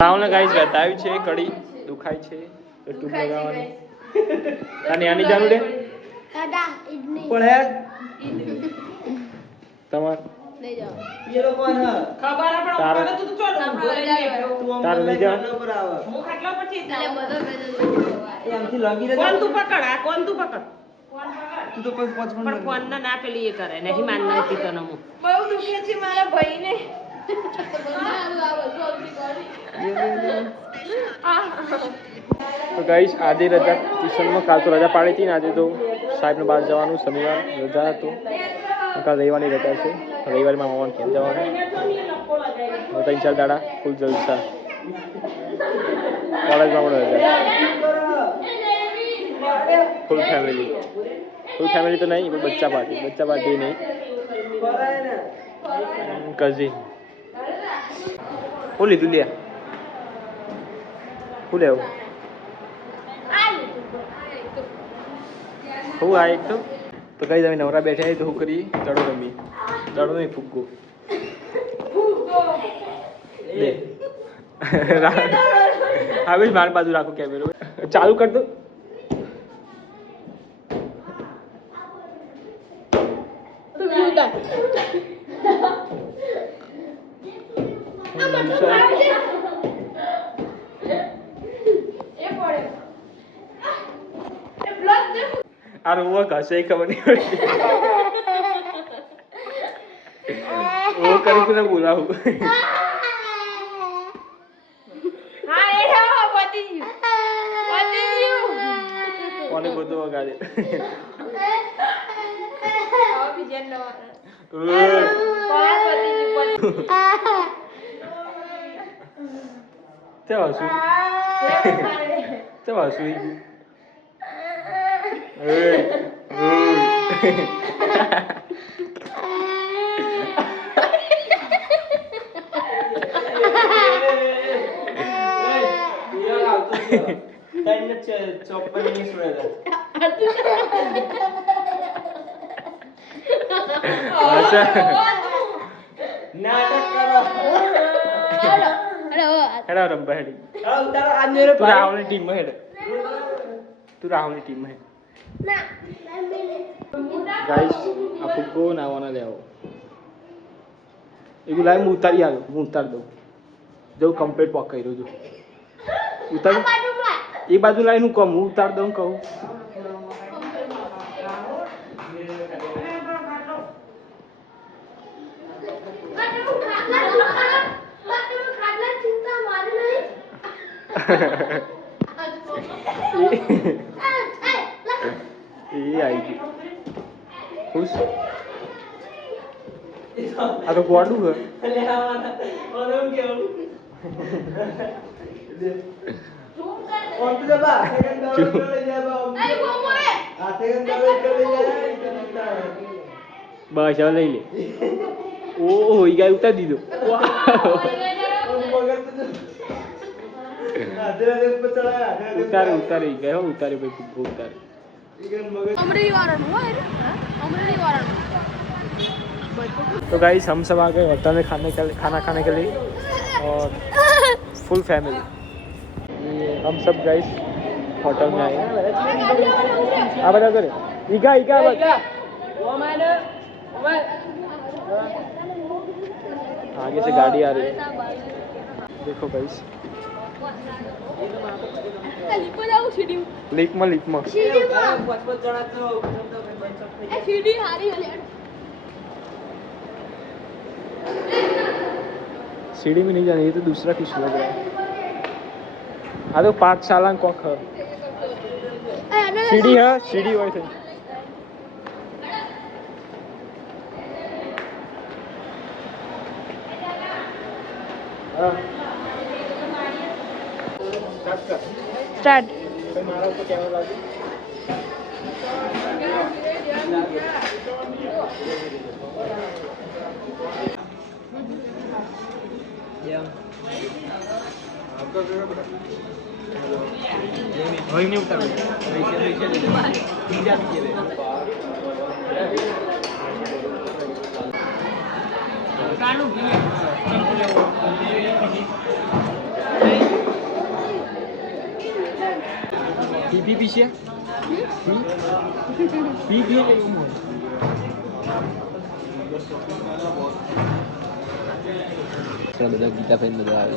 રાવને guys બતાવ્યું છે કડી દુખાય છે તો ટ્યુબ લગાવવાની અને આની જાનું દે દાદા ઈડની પણ હે તમાર લઈ જાઓ એ લોકો ને ખબર આપણે તું તો ચોડ તારે લઈ જાવ પર આવે હું ખાટલા પછી એટલે બધો એ આમથી લાગી રે કોણ તું પકડ આ કોણ તું પકડ તું તો કોઈ પાંચ પણ ફોન ના પેલી એ કરે નહીં માનના હતી તને હું બહુ દુખે છે મારા ભાઈને तो गाइस आधे रजा ट्यूशन में काल तो रजा पाड़ी थी आज तो साहेब ने बाहर जवान शनिवार रजा तो काल रविवार रजा से रविवार में मामा केम जवान तो 3-4 दाड़ा फूल जलसा कॉलेज में रजा फुल फैमिली तो नहीं बच्चा पार्टी नहीं कजिन फूल लीधु लिया फूल है હું આ એક તો કઈ તમે નવરા બેઠા તો હું કરી ચડો રમી ચડો નહીં ફુગ્ગો દે હવે મારી બાજુ રાખો કેમેરો ચાલુ કર દો अरे वो कैसे ही खबर नहीं पड़ी वो करके ना बोला हूँ हाँ ये है वो पति जी कौन है बोलते वो गाड़ी अभी जन्म क्या वासु क्या वासु टीम में गाइस आपको नावाना ले आओ एगो लाइन में उतारी आयो मैं उतार दो जो कंप्लीट पक करो जो उतार ए बाजू लाइन हूं कम उतार दो कहूं ये आएगी खुश अरे बोलू है ले आवाना और हम क्या और तो बा सेकंड डाउन ले जाबा ए वो मोरे आ सेकंड डाउन ले जा बस चल ले ले ओ होई गया उतार दी दो उतारे गए हो उतारे भाई फुग्गो उतारे तो गाइस हम सब आ गए होटल में खाना खाने के लिए और फुल फैमिली हम सब गाइस होटल में आए आप बता करे इका आगे से गाड़ी आ रही है देखो गाइस लीक में सीढ़ी में नहीं जाना ये तो दूसरा कुछ लग रहा है हाँ तो 5 साल को सीढ़ी है सीढ़ी वैसे स्टार्ट मारा तो कैमरा लगा आपका वही नहीं उतर પી પીશે પી પી બધા ગીતા ફેન બધા આવે